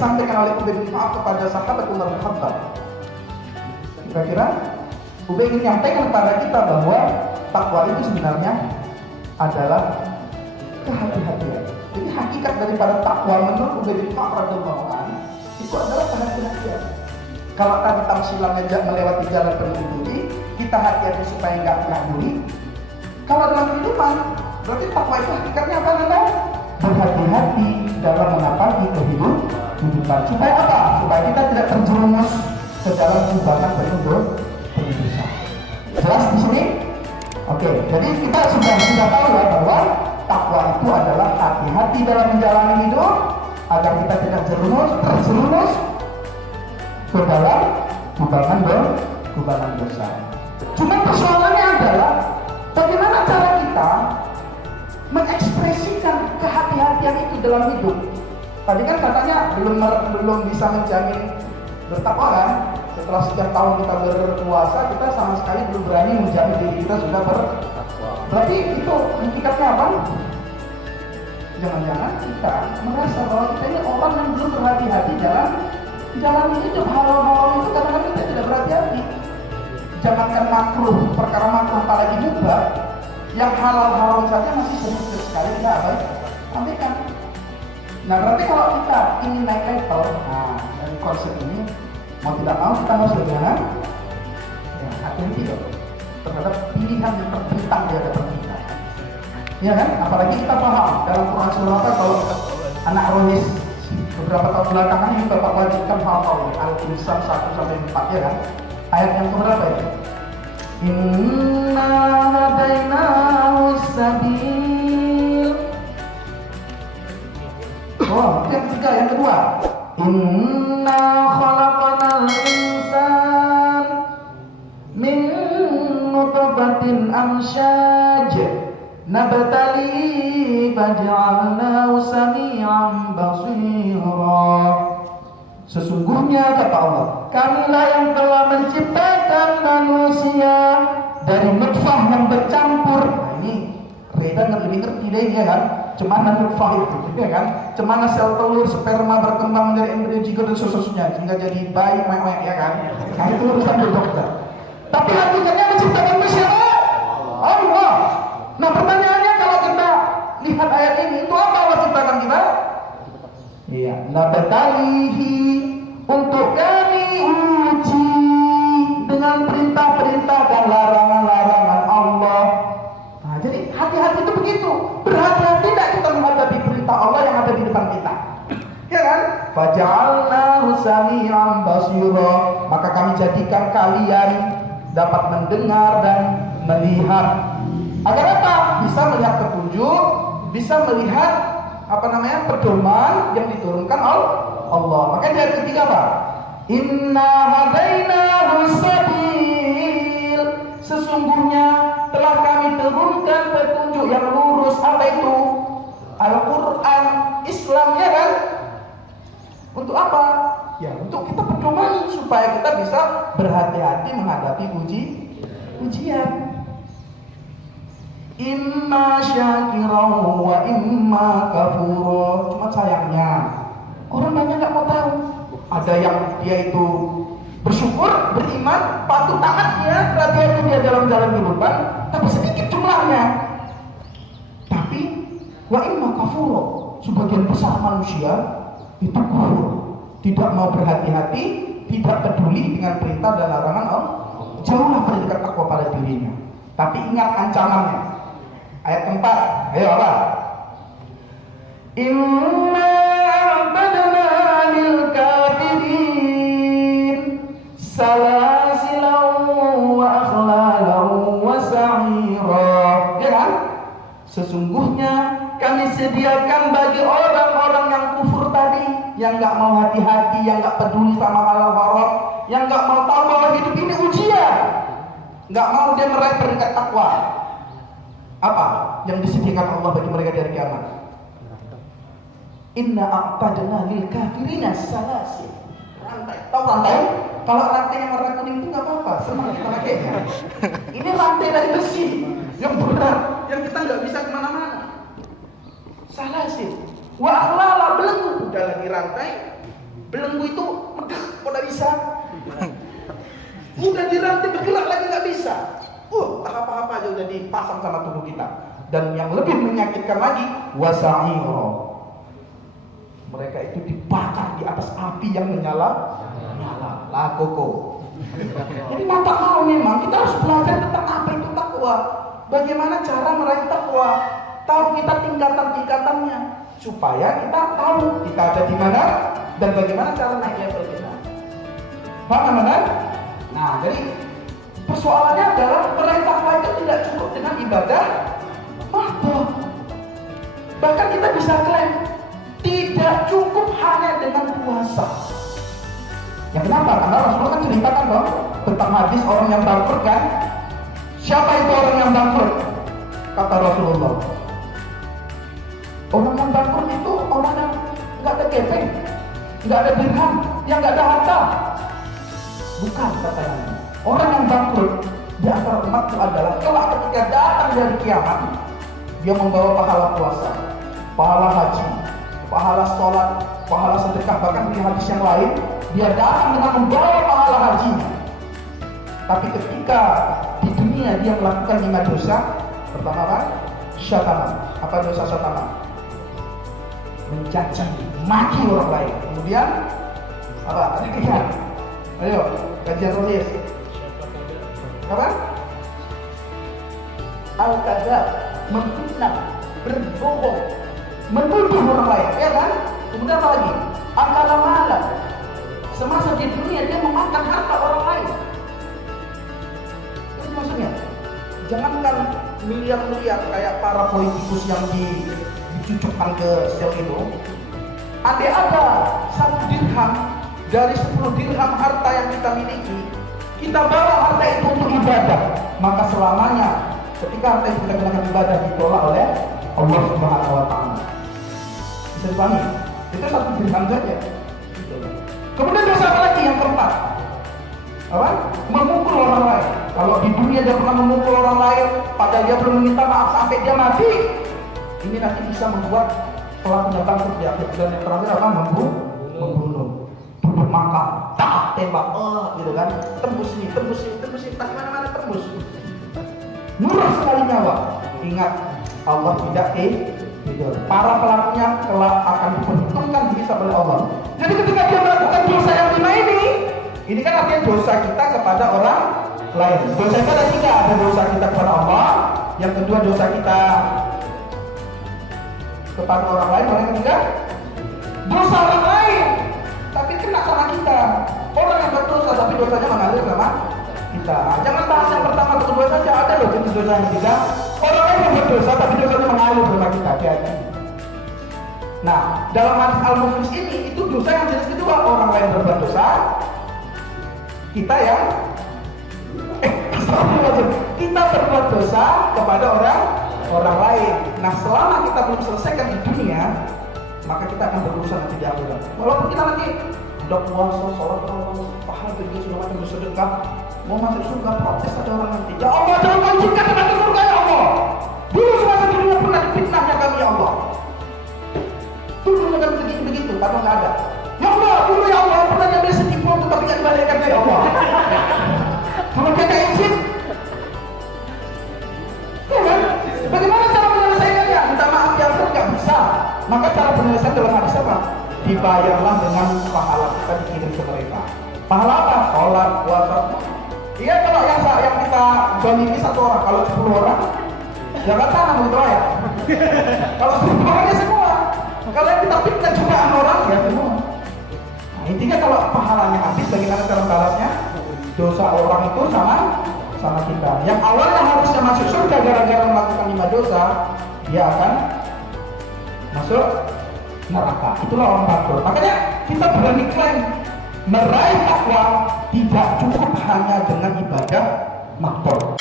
disampaikan oleh Ubay bin Ka'ab kepada sahabat Umar bin Khattab? Kira-kira Ubay ingin menyampaikan kepada kita bahwa takwa itu sebenarnya adalah kehati-hatian. Jadi hakikat daripada takwa menurut Ubay bin Ka'ab radhiyallahu anhu itu adalah kehati-hatian. Kalau tadi tamsilan melewati jalan penuh budi, kita hati-hati supaya nggak buri. Kalau dalam kehidupan, berarti takwa itu hakikatnya apa namanya? Berhati-hati dalam menapaki kehidupan. Supaya apa? Supaya kita tidak terjerumus ke dalam kubangan penuh dosa. Jelas di sini? Oke, jadi kita sudah tahu ya bahwa takwa itu adalah hati-hati dalam menjalani hidup agar kita tidak terjerumus ke dalam kubangan dosa. Cuma persoalannya adalah bagaimana cara kita mengekspresikan kehati-hatian itu dalam hidup. Tadi kan katanya belum bisa menjamin bertakwa kan? Setelah sekian tahun kita berpuasa, kita sama sekali belum berani menjamin diri kita sudah bertakwa. Berarti itu hakikatnya apa? Jangan-jangan kita merasa bahwa kita ini orang yang belum berhati-hati dalam menjalani hidup. Hal-hal itu kadang-kadang kita tidak berhati-hati. Jangankan makruh, perkara makruh apalagi mubah, yang halal saja masih sering sekali kita abaikan. Nah berarti kalau kita ingin naik level, dari konsep ini mau tidak mau kita harus bagaimana? Ya, hati-hati dong terhadap pilihan yang terbentang di hadapan kita. Ya kan? Apalagi kita paham dalam Quran surah apa kalau anak rohis beberapa tahun belakangan ini Bapak wajibkan hafal Al-Insan 1-4 ya kan? Ayat yang keberapa itu? Inna hadainahu sabil. Oh, yang ketiga, yang kedua. Inna khalaqanal insan min nutfatin amsyaj nabtali faj'alnahu sami'an basira. Sesungguhnya kata Allah, kamilah yang telah menciptakan manusia dari nutfah yang bercampur. Nah, ini Reda lebih ngerti deh ya kan? Cemana nutfah itu, ya kan? Cemana sel telur, sperma berkembang dari embrio, zigot dan seterusnya sehingga jadi bayi, ya kan? Nah itu urusan dokter. Tapi hakikatnya menciptakan manusia Allah. Nah pertanyaannya kalau kita lihat ayat ini, itu apa Allah ciptakan kita? Iya, nabtalihi, untuk kami uji dengan perintah-perintah dan larangan-larangan Allah. Nah, jadi hati-hati itu begitu. Berhati-hati tidak kita menghadapi perintah Allah yang ada di depan kita. Ya kan? Faja'alnahu sami'an basira. Maka kami jadikan kalian dapat mendengar dan melihat. Agar apa? Bisa melihat petunjuk, bisa melihat pedoman yang diturunkan Allah. Makanya di ayat ketiga apa? Inna hadainahu sabil. Sesungguhnya telah kami turunkan petunjuk yang lurus. Apa itu? Al-Quran, Islam, ya kan? Untuk apa? Ya untuk kita pedoman supaya kita bisa berhati-hati menghadapi ujian. Imma syakiran wa imma kafura. Cuma sayangnya orang banyak nggak mau tahu. Ada yang dia itu bersyukur, beriman, patuh taat ya, perhatian dia dalam jalan kehidupan, tapi sedikit jumlahnya. Tapi wa imma kafura, sebagian besar manusia itu kufur, tidak mau berhati-hati, tidak peduli dengan perintah dan larangan Allah. Jauhlah pendidikan takwa pada dirinya. Tapi ingat ancamannya. Ayat keempat, ayo apa? Inna a'tadna lil kafirin salasilan wa aghlalan wa sa'ira. Ya kan? Sesungguhnya kami sediakan bagi orang-orang yang kufur tadi, yang nggak mau hati-hati, yang nggak peduli sama halal haram, yang nggak mau tahu bahwa hidup ini ujian, nggak mau dia meraih peringkat takwa. Apa yang disediakan Allah bagi mereka di hari kiamat? Inna a'tadna lil kafirina salasil. Rantai. Tahu rantai? Kalau rantai yang warna kuning itu nggak apa-apa, senang kita pakainya. Ini rantai dari besi yang berat, yang kita nggak bisa kemana-mana. Salasil. Wa aghlala, belenggu. Udah lagi rantai, Belenggu itu megah, kok nggak bisa? Udah dirantai bergerak lagi nggak bisa. Tahap-tahap aja udah dipasang sama tubuh kita. Dan yang lebih menyakitkan lagi, wasa'iro. Mereka itu dibakar di atas api yang menyala. Lah koko. Jadi mata hal memang kita harus belajar tentang apa itu takwa. Bagaimana cara meraih takwa? Tahu kita tingkatan-tingkatannya supaya kita tahu kita ada di mana dan bagaimana cara naik level kita. Paham teman-teman? Nah, jadi persoalannya adalah meraih takwa itu tidak cukup dengan ibadah mahdoh. Bahkan kita bisa klaim tidak cukup hanya dengan puasa. Ya kenapa? Karena Rasulullah kan ceritakan dong tentang hadis orang yang bangkrut kan. Siapa itu orang yang bangkrut? Kata Rasulullah, orang yang bangkrut itu orang yang nggak ada kepeng, nggak ada dirham, yang nggak ada harta. Bukan, katanya. Orang yang bangkrut di antara umatku adalah kelak ketika datang dari kiamat, dia membawa pahala puasa, pahala haji, pahala sholat, pahala sedekah. Bahkan di hadis yang lain, dia datang dengan membawa pahala hajinya. Tapi ketika di dunia dia melakukan 5 dosa. Pertama apa? Syataman. Apa dosa syataman? Mencaci, maki orang lain. Kemudian apa? Ayo, kajian tulis. Apa? Al-kadzab, memfitnah, berbohong, menuduh orang lain, ya kan? Kemudian apa lagi? Akala malam. Semasa di dunia dia memakan harta orang lain. Itu maksudnya. Jangankan miliar-miliar kayak para politikus yang dicucukkan ke sel itu. Andai ada 1 dirham dari 10 dirham harta yang kita miliki, kita bawa harta itu untuk ibadah, maka selamanya ketika harta itu kita gunakan ibadah ditolak oleh Allah Subhanahu wa Ta'ala. Bisa dipahami? Itu 1 dirham saja. Kemudian dosa apa lagi yang keempat? Apa? Memukul orang lain. Kalau di dunia dia pernah memukul orang lain, padahal dia belum meminta maaf sampai dia mati, ini nanti bisa membuat pelakunya bangkrut di akhir. Dan yang terakhir apa? Membunuh, tuduh makar, tak tembak, gitu kan? Tembus ini, tak mana-mana tembus. Murah sekali nyawa. Ingat, Allah tidak tidur. Para pelakunya kelak akan diperhitungkan dihisab oleh Allah. Jadi ketika dia melakukan dosa yang 5 ini kan artinya dosa kita kepada orang lain. Dosa kita ada 3, ada dosa kita kepada Allah, yang kedua dosa kita kepada orang lain, yang ketiga dosa orang lain tapi kena sama kita. Orang yang berdosa tapi dosanya mengalir sama kita. Jangan bahas yang pertama atau kedua saja, ada loh jenis dosa yang ketiga. Orang lain yang berdosa tapi dosanya mengalir sama kita. Hati-hati. Nah, dalam hadis al-muflis ini itu dosa yang jenis kedua. Orang lain berbuat dosa, kita yang kita berbuat dosa kepada orang lain. Nah, selama kita belum selesaikan di dunia, maka kita akan berurusan nanti di akhirat. Walaupun kita nanti udah puasa, sholat, paham kerja sudah macam bersedekah, mau masuk surga, protes ada orang nanti. Ya Allah, jangan kau izinkan kita masuk surga ya Allah. Dulu semasa dunia pernah difitnahnya kami ya Allah. Dulu kan begitu, karena nggak ada. Ya Allah, dulu ya Allah pernah diambil setipu tapi nggak dibalikkan ya Allah. Kalau kita izin, ya kan? Bagaimana cara menyelesaikannya? Minta maaf ya Allah, nggak bisa. Maka cara penyelesaian dalam hadis apa? Dibayarlah dengan pahala kita dikirim ke mereka. Pahala apa? Sholat, puasa. Iya, kalau yang kita zalimi 1 orang, kalau 10 orang, jangan tanam begitu ya. Kalau 10 orang ya semua. Kalau yang kita fitnah jutaan orang ya semua. Nah, intinya kalau pahalanya habis, bagaimana cara balasnya? Dosa orang itu sama kita. Yang awalnya harusnya masuk surga gara-gara melakukan 5 dosa, dia akan masuk neraka. Itulah orang bangkrut. Makanya kita berani klaim meraih takwa tidak cukup hanya dengan ibadah mahdoh.